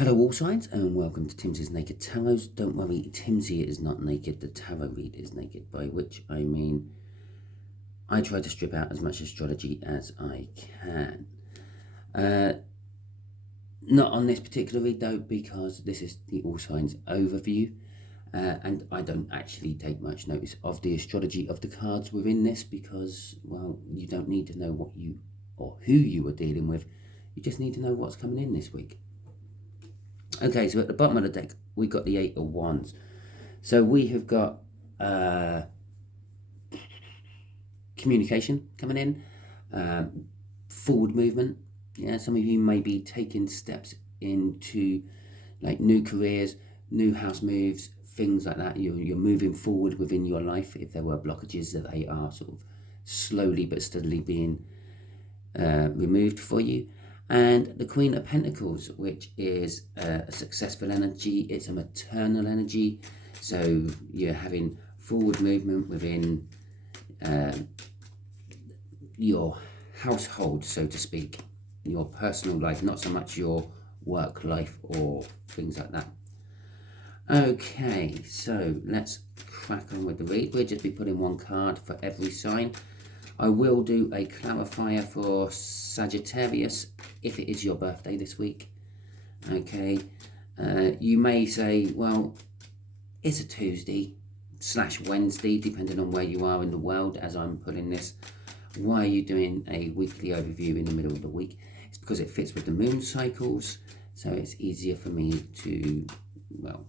Hello all signs and welcome to Timsy's Naked Tarot. Don't worry, Timsy is not naked, the tarot read is naked, by which I mean I try to strip out as much astrology as I can. Not on this particular read though, because this is the all signs overview and I don't actually take much notice of the astrology of the cards within this because, well, you don't need to know what you or who you are dealing with, you just need to know what's coming in this week. Okay, so at the bottom of the deck, we've got the Eight of Wands. So we have got communication coming in, forward movement. Yeah, some of you may be taking steps into like new careers, new house moves, things like that. You're moving forward within your life. If there were blockages, that they are sort of slowly but steadily being removed for you. And the Queen of Pentacles, which is a successful energy, it's a maternal energy. So you're having forward movement within your household, so to speak, your personal life, not so much your work life or things like that. Okay, so let's crack on with the read. We'll just be putting one card for every sign. I will do a clarifier for Sagittarius if it is your birthday this week. Okay, you may say, well, it's a Tuesday / Wednesday, depending on where you are in the world as I'm putting this. Why are you doing a weekly overview in the middle of the week? It's because it fits with the moon cycles, so it's easier for me to, well,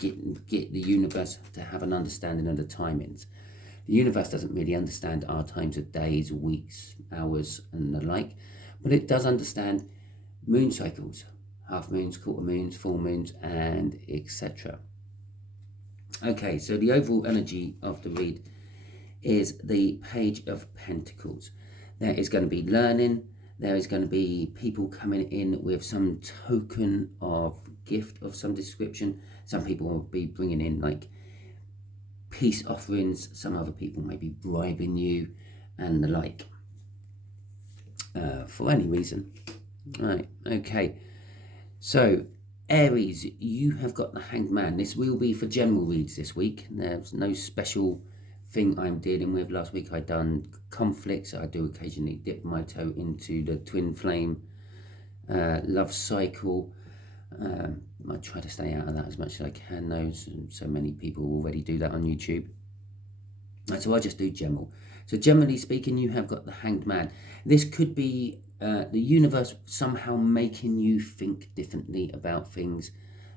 get the universe to have an understanding of the timings. The universe doesn't really understand our times of days, weeks, hours, and the like, but it does understand moon cycles, half moons, quarter moons, full moons, and etc. Okay, so the overall energy of the read is the Page of Pentacles. There is going to be learning. There is going to be people coming in with some token of gift of some description. Some people will be bringing in like peace offerings. Some other people may be bribing you and the like for any reason. Right, okay. So Aries, you have got the Hanged Man. This will be for general reads this week. There's no special thing I'm dealing with. Last week I done conflicts. I do occasionally dip my toe into the twin flame love cycle. I try to stay out of that as much as I can, though. So many people already do that on YouTube. So I just do general. So generally speaking, you have got the Hanged Man. This could be the universe somehow making you think differently about things,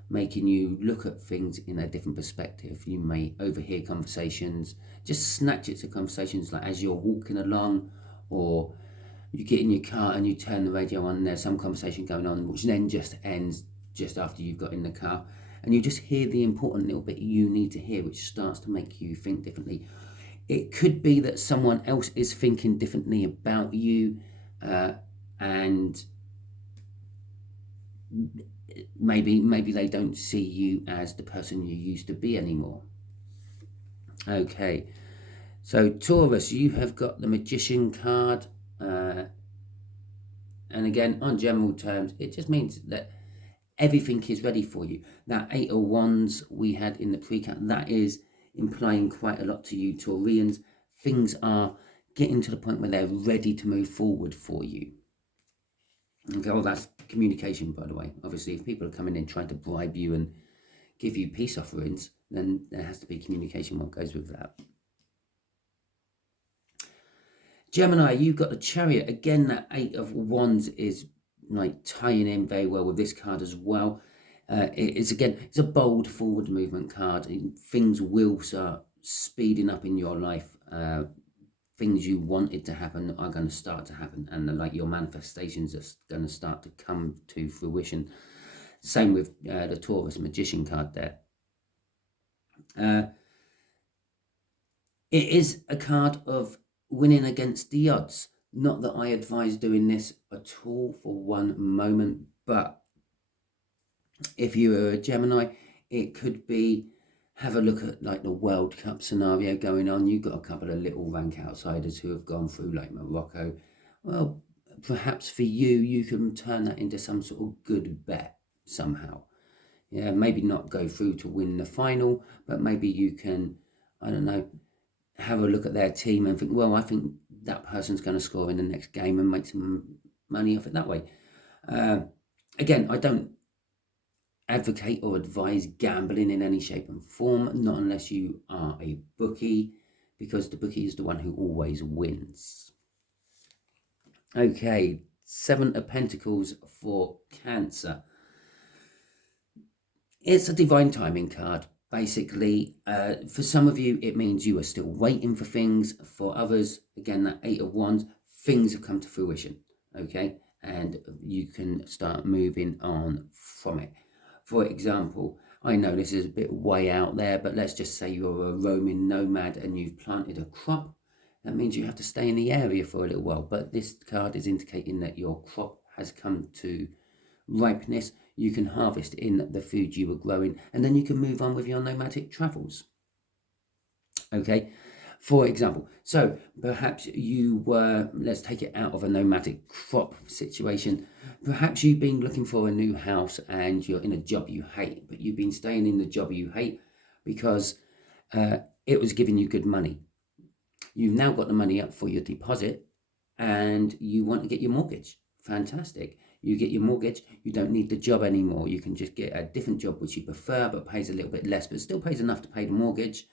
making you look at things in a different perspective. You may overhear conversations, just snatches of conversations, like as you're walking along, or you get in your car and you turn the radio on and there's some conversation going on, which then just ends just after you've got in the car. And you just hear the important little bit you need to hear, which starts to make you think differently. It could be that someone else is thinking differently about you, and maybe they don't see you as the person you used to be anymore. Okay, so Taurus, you have got the Magician card, and again, on general terms, it just means that everything is ready for you. That Eight of Wands we had in the pre-count, that is implying quite a lot to you Taurians. Things are getting to the point where they're ready to move forward for you. Okay, well, that's communication, by the way. Obviously, if people are coming in trying to bribe you and give you peace offerings, then there has to be communication what goes with that. Gemini, you've got the Chariot. Again, that Eight of Wands is like tying in very well with this card as well. It's a bold forward movement card. Things will start speeding up in your life. Things you wanted to happen are going to start to happen, and like your manifestations are going to start to come to fruition. Same with the Taurus Magician card there. It is a card of winning against the odds. Not that I advise doing this at all for one moment, but if you are a Gemini, it could be have a look at like the World Cup scenario going on. You've got a couple of little rank outsiders who have gone through, like Morocco. Well, perhaps for you, you can turn that into some sort of good bet somehow. Yeah, maybe not go through to win the final, but maybe you can, I don't know, have a look at their team and think, well, I think that person's going to score in the next game and make some money off it that way. Again, I don't advocate or advise gambling in any shape and form, not unless you are a bookie, because the bookie is the one who always wins. Okay, 7 of Pentacles for Cancer. It's a divine timing card. Basically, for some of you, it means you are still waiting for things. For others, again, that 8 of Wands, things have come to fruition, okay? And you can start moving on from it. For example, I know this is a bit way out there, but let's just say you're a roaming nomad and you've planted a crop. That means you have to stay in the area for a little while, but this card is indicating that your crop has come to ripeness. You can harvest in the food you were growing, and then you can move on with your nomadic travels. Okay, for example, so perhaps you were, let's take it out of a nomadic crop situation. Perhaps you've been looking for a new house and you're in a job you hate, but you've been staying in the job you hate because it was giving you good money. You've now got the money up for your deposit and you want to get your mortgage. Fantastic. You get your mortgage, you don't need the job anymore. You can just get a different job which you prefer but pays a little bit less, but still pays enough to pay the mortgage.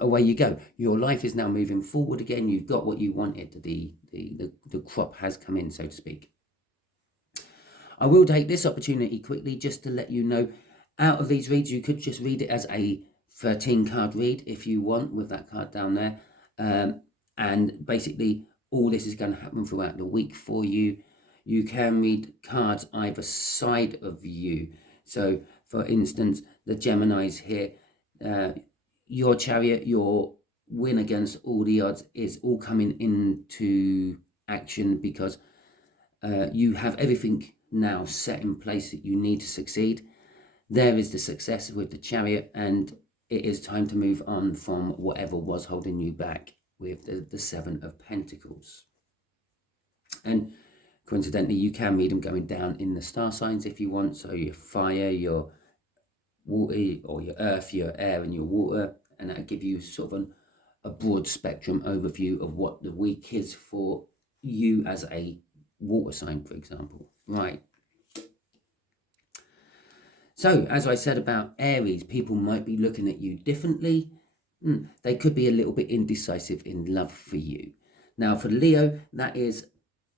Away you go. Your life is now moving forward again. You've got what you wanted. The crop has come in, so to speak. I will take this opportunity quickly just to let you know, out of these reads, you could just read it as a 13 card read if you want, with that card down there. And basically all this is going to happen throughout the week for you. You can read cards either side of you. So for instance, the Geminis here, your Chariot, your win against all the odds is all coming into action because you have everything now set in place that you need to succeed. There is the success with the Chariot, and it is time to move on from whatever was holding you back with the 7 of Pentacles. And coincidentally, you can read them going down in the star signs if you want. So your fire, your water, or your earth, your air, and your water. And that'll give you sort of a broad spectrum overview of what the week is for you as a water sign, for example. Right. So, as I said about Aries, people might be looking at you differently. They could be a little bit indecisive in love for you. Now, for Leo, that is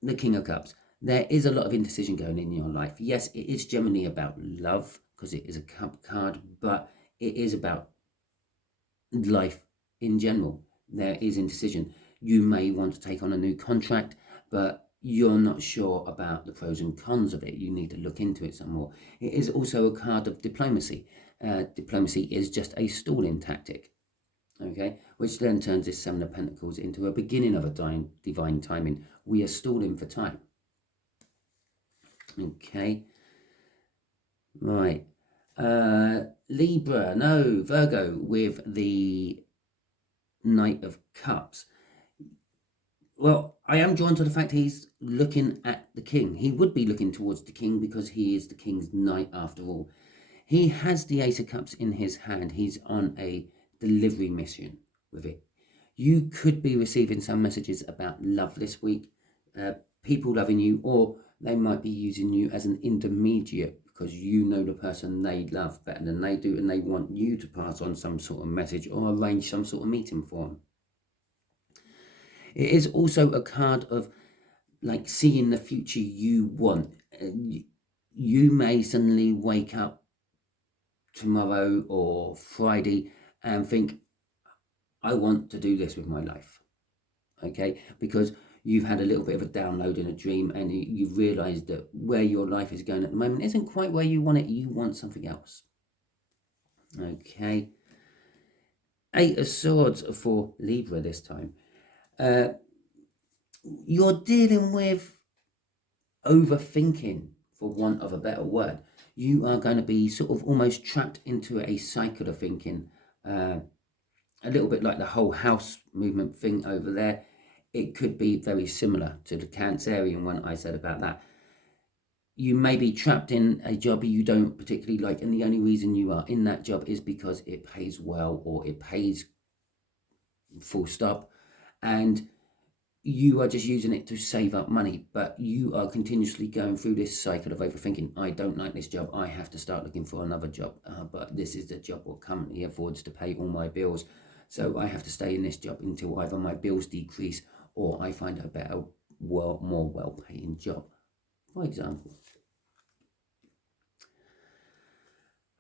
the King of Cups. There is a lot of indecision going in your life. Yes, it is generally about love because it is a cup card, but it is about life in general. There is indecision. You may want to take on a new contract, but you're not sure about the pros and cons of it. You need to look into it some more. It is also a card of diplomacy. Diplomacy is just a stalling tactic, okay, which then turns this 7 of Pentacles into a beginning of a divine timing. We are stalling for time. Okay, right. Libra, no, Virgo with the Knight of Cups. Well, I am drawn to the fact he's looking at the king. He would be looking towards the king because he is the king's knight after all. He has the Ace of Cups in his hand. He's on a delivery mission with it. You could be receiving some messages about love this week, people loving you, or they might be using you as an intermediate because you know the person they love better than they do and they want you to pass on some sort of message or arrange some sort of meeting for them. It is also a card of like seeing the future you want. You may suddenly wake up tomorrow or Friday and think, I want to do this with my life. Okay, because you've had a little bit of a download in a dream and you've realized that where your life is going at the moment isn't quite where you want it. You want something else. Okay. 8 of Swords for Libra this time. You're dealing with overthinking, for want of a better word. You are going to be sort of almost trapped into a cycle of thinking, a little bit like the whole house movement thing over there. it could be very similar to the Cancerian one I said about that. You may be trapped in a job you don't particularly like, and the only reason you are in that job is because it pays well, or it pays full stop, and you are just using it to save up money, but you are continuously going through this cycle of overthinking. I don't like this job, I have to start looking for another job, but this is the job what currently affords to pay all my bills, so I have to stay in this job until either my bills decrease or I find a better, more well-paying job, for example.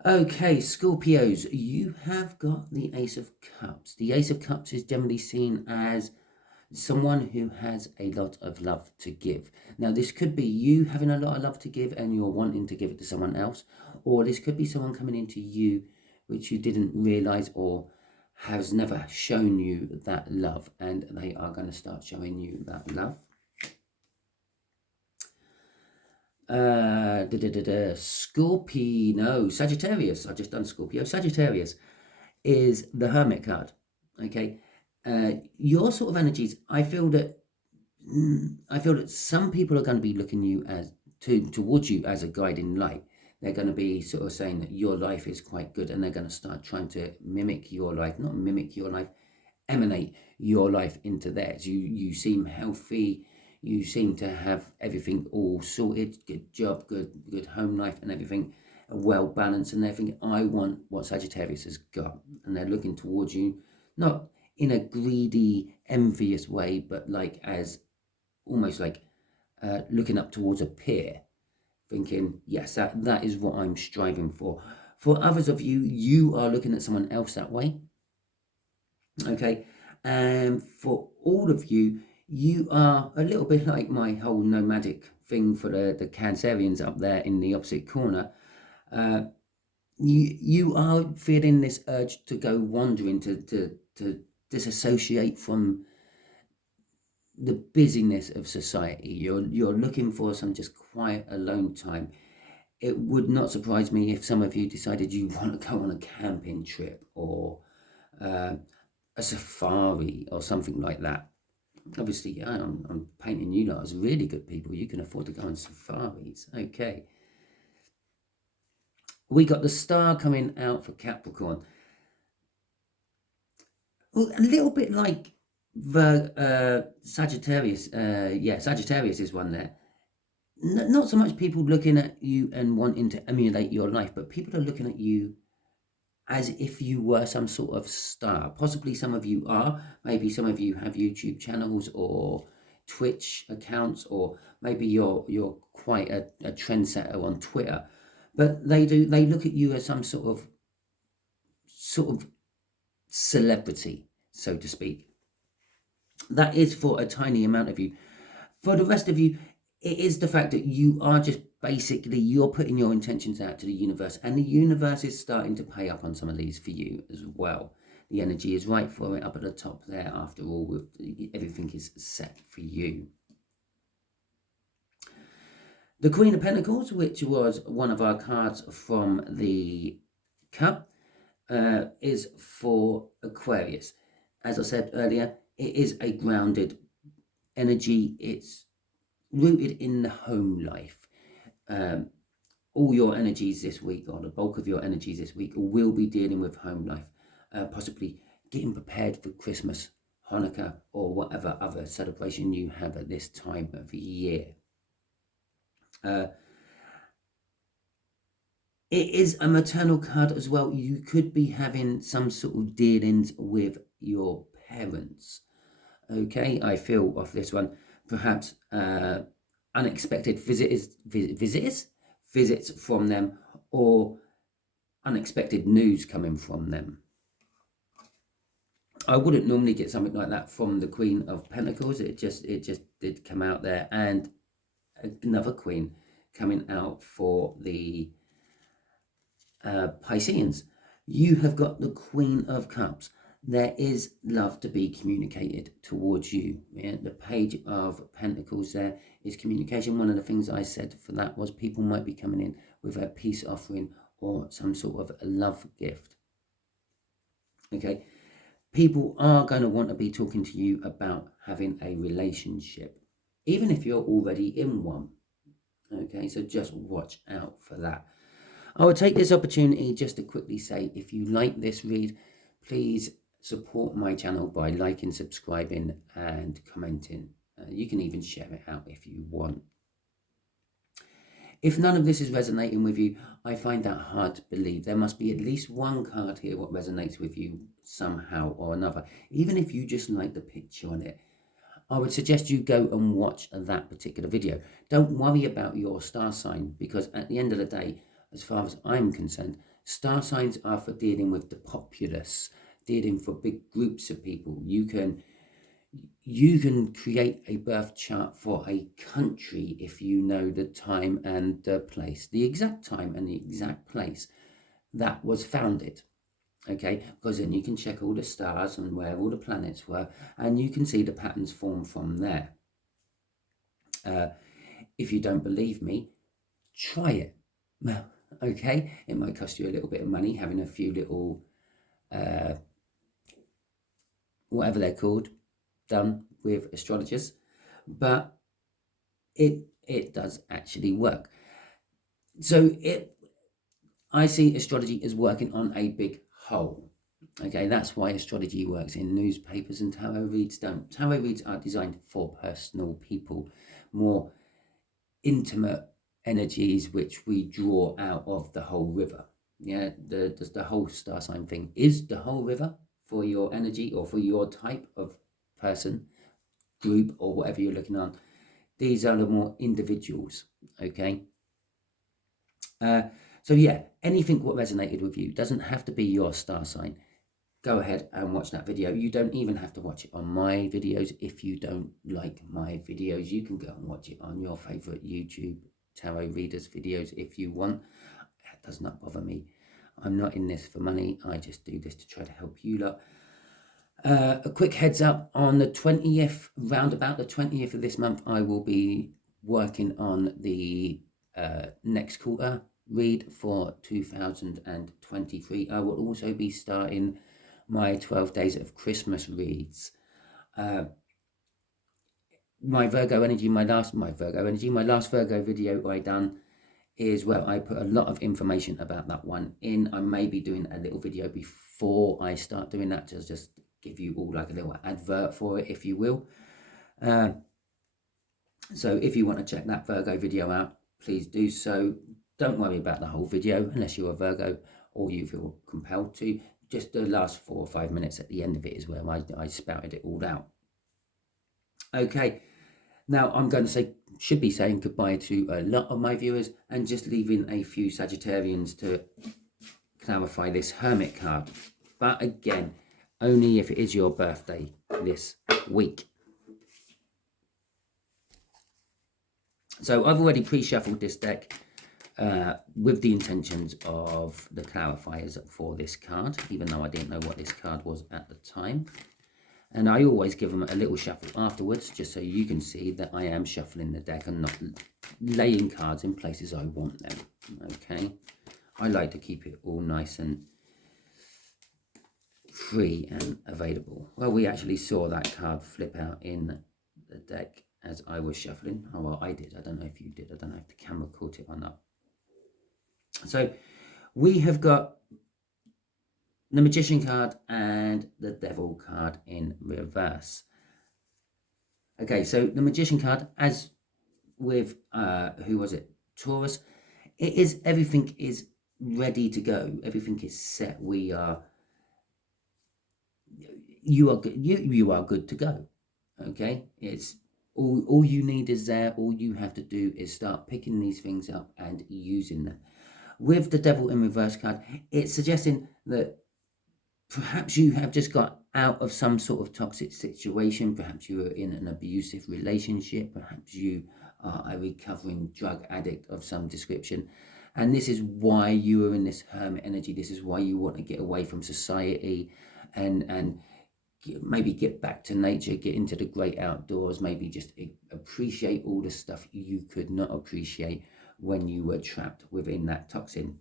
Okay, Scorpios, you have got the Ace of Cups. The Ace of Cups is generally seen as someone who has a lot of love to give. Now, this could be you having a lot of love to give and you're wanting to give it to someone else, or this could be someone coming into you which you didn't realize or has never shown you that love, and they are going to start showing you that love. Sagittarius. I've just done Scorpio. Sagittarius is the Hermit card. Okay, your sort of energies. I feel that some people are going to be looking you as towards you as a guiding light. They're going to be sort of saying that your life is quite good, and they're going to start trying to mimic your life, not mimic your life, emanate your life into theirs. You seem healthy. You seem to have everything all sorted, good job, good home life and everything, well balanced, and they're thinking, I want what Sagittarius has got. And they're looking towards you, not in a greedy, envious way, but like as almost like looking up towards a peer, thinking, yes, that is what I'm striving for. For others of you, you are looking at someone else that way. Okay, and for all of you, you are a little bit like my whole nomadic thing for the Cancerians up there in the opposite corner. You are feeling this urge to go wandering, to disassociate from the busyness of society. You're looking for some just quiet, alone time. It would not surprise me if some of you decided you want to go on a camping trip, or a safari or something like that. Obviously, I'm painting you lot as really good people. You can afford to go on safaris. Okay. We got the star coming out for Capricorn. Well, a little bit like the Sagittarius. Sagittarius is one there. Not so much people looking at you and wanting to emulate your life, but people are looking at you as if you were some sort of star. Possibly some of you are. Maybe some of you have YouTube channels or Twitch accounts, or maybe you're quite a trendsetter on Twitter. But they look at you as some sort of celebrity, so to speak. That is for a tiny amount of you. For the rest of you, it is the fact that you are just basically, you're putting your intentions out to the universe, and the universe is starting to pay up on some of these for you as well. The energy is right for it up at the top there. After all, everything is set for you. The Queen of Pentacles, which was one of our cards from the cup, is for Aquarius. As I said earlier, it is a grounded energy. It's rooted in the home life. All your energies this week, or the bulk of your energies this week, will be dealing with home life, possibly getting prepared for Christmas, Hanukkah, or whatever other celebration you have at this time of year. It is a maternal card as well. You could be having some sort of dealings with your parents. Okay, I feel off this one, perhaps unexpected visits from them, or unexpected news coming from them. I wouldn't normally get something like that from the Queen of Pentacles. It just did come out there, and another Queen coming out for the Pisceans. You have got the Queen of Cups. There is love to be communicated towards you. Yeah? The Page of Pentacles there is communication. One of the things I said for that was people might be coming in with a peace offering or some sort of love gift. Okay. people are going to want to be talking to you about having a relationship, even if you're already in one. Okay, so just watch out for that. I will take this opportunity just to quickly say, if you like this read, please support my channel by liking, subscribing and commenting. You can even share it out if you want. If none of this is resonating with you, I find that hard to believe. There must be at least one card here what resonates with you somehow or another, even if you just like the picture on it. I would suggest you go and watch that particular video. Don't worry about your star sign, because at the end of the day, as far as I'm concerned, star signs are for dealing with the populace, dealing for big groups of people. You can create a birth chart for a country if you know the time and the place, the exact time and the exact place that was founded. Okay, because then you can check all the stars and where all the planets were, and you can see the patterns form from there. If you don't believe me, try it. Okay, it might cost you a little bit of money having a few little whatever they're called done with astrologers, but it does actually work. So I see astrology as working on a big whole. Okay, that's why astrology works in newspapers and tarot reads don't. Tarot reads are designed for personal people, more intimate energies which we draw out of the whole river. Yeah, the whole star sign thing is the whole river for your energy or for your type of person, group, or whatever you're looking on. These are the more individuals. Okay. So yeah, anything what resonated with you doesn't have to be your star sign. Go ahead and watch that video. You don't even have to watch it on my videos. If you don't like my videos, you can go and watch it on your favorite YouTube tarot readers videos if you want. That does not bother me. I'm not in this for money. I just do this to try to help you lot. A quick heads up, on the 20th, round about the 20th of this month, I will be working on the next quarter read for 2023. I will also be starting my 12 days of Christmas reads. My last Virgo video I done is where I put a lot of information about that one in. I may be doing a little video before I start doing that to just give you all like a little advert for it, if you will. So if you want to check that Virgo video out, please do so. Don't worry about the whole video unless you're a Virgo or you feel compelled to. Just the last 4 or 5 minutes at the end of it is where I spouted it all out. Okay, now I'm going to should be saying goodbye to a lot of my viewers and just leaving a few Sagittarians to clarify this Hermit card. But again, only if it is your birthday this week. So I've already pre-shuffled this deck with the intentions of the clarifiers for this card, even though I didn't know what this card was at the time. And I always give them a little shuffle afterwards, just so you can see that I am shuffling the deck and not laying cards in places I want them. Okay, I like to keep it all nice and free and available. Well, we actually saw that card flip out in the deck as I was shuffling. Oh, well, I did. I don't know if you did. I don't know if the camera caught it or not. So we have got the Magician card and the Devil card in reverse. Okay, so the Magician card, as with, who was it? Taurus. It is, everything is ready to go. Everything is set. You are good to go. Okay, it's all you need is there. All you have to do is start picking these things up and using them. With the Devil in reverse card, it's suggesting that perhaps you have just got out of some sort of toxic situation. Perhaps you are in an abusive relationship. Perhaps you are a recovering drug addict of some description. And this is why you are in this hermit energy. This is why you want to get away from society and maybe get back to nature, get into the great outdoors, maybe just appreciate all the stuff you could not appreciate when you were trapped within that toxin.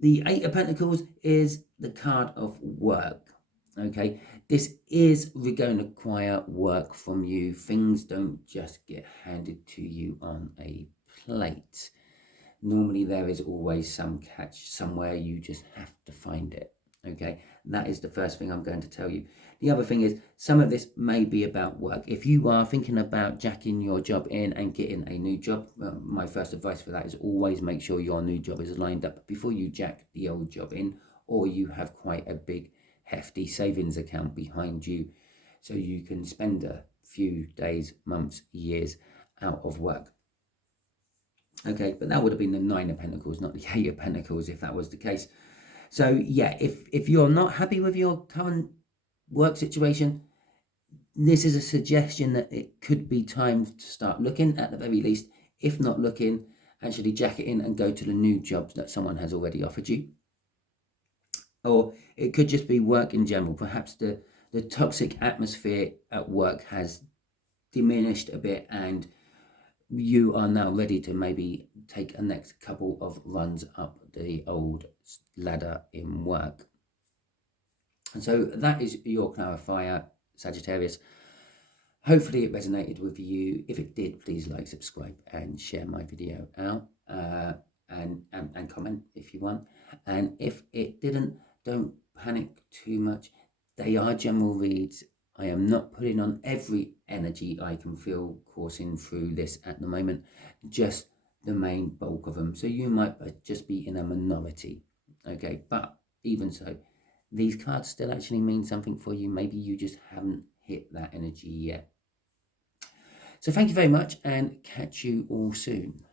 The Eight of Pentacles is the card of work. Okay, this is going to require work from you. Things don't just get handed to you on a plate. Normally there is always some catch somewhere. You just have to find it. Okay, that is the first thing I'm going to tell you. The other thing is, some of this may be about work. If you are thinking about jacking your job in and getting a new job, my first advice for that is always make sure your new job is lined up before you jack the old job in, or you have quite a big hefty savings account behind you so you can spend a few days, months, years out of work. Okay, but that would have been the Nine of Pentacles, not the Eight of Pentacles, if that was the case. So yeah, if you're not happy with your current work situation, this is a suggestion that it could be time to start looking, at the very least. If not looking, actually jack it in and go to the new jobs that someone has already offered you. Or it could just be work in general. Perhaps the toxic atmosphere at work has diminished a bit and you are now ready to maybe take a next couple of runs up the old ladder in work. And so that is your clarifier, Sagittarius. Hopefully it resonated with you. If it did, please like, subscribe and share my video out, and comment if you want. And if it didn't, don't panic too much. They are general reads. I am not putting on every energy I can feel coursing through this at the moment, just the main bulk of them. So you might just be in a minority. Okay, but even so, these cards still actually mean something for you. Maybe you just haven't hit that energy yet. So thank you very much and catch you all soon.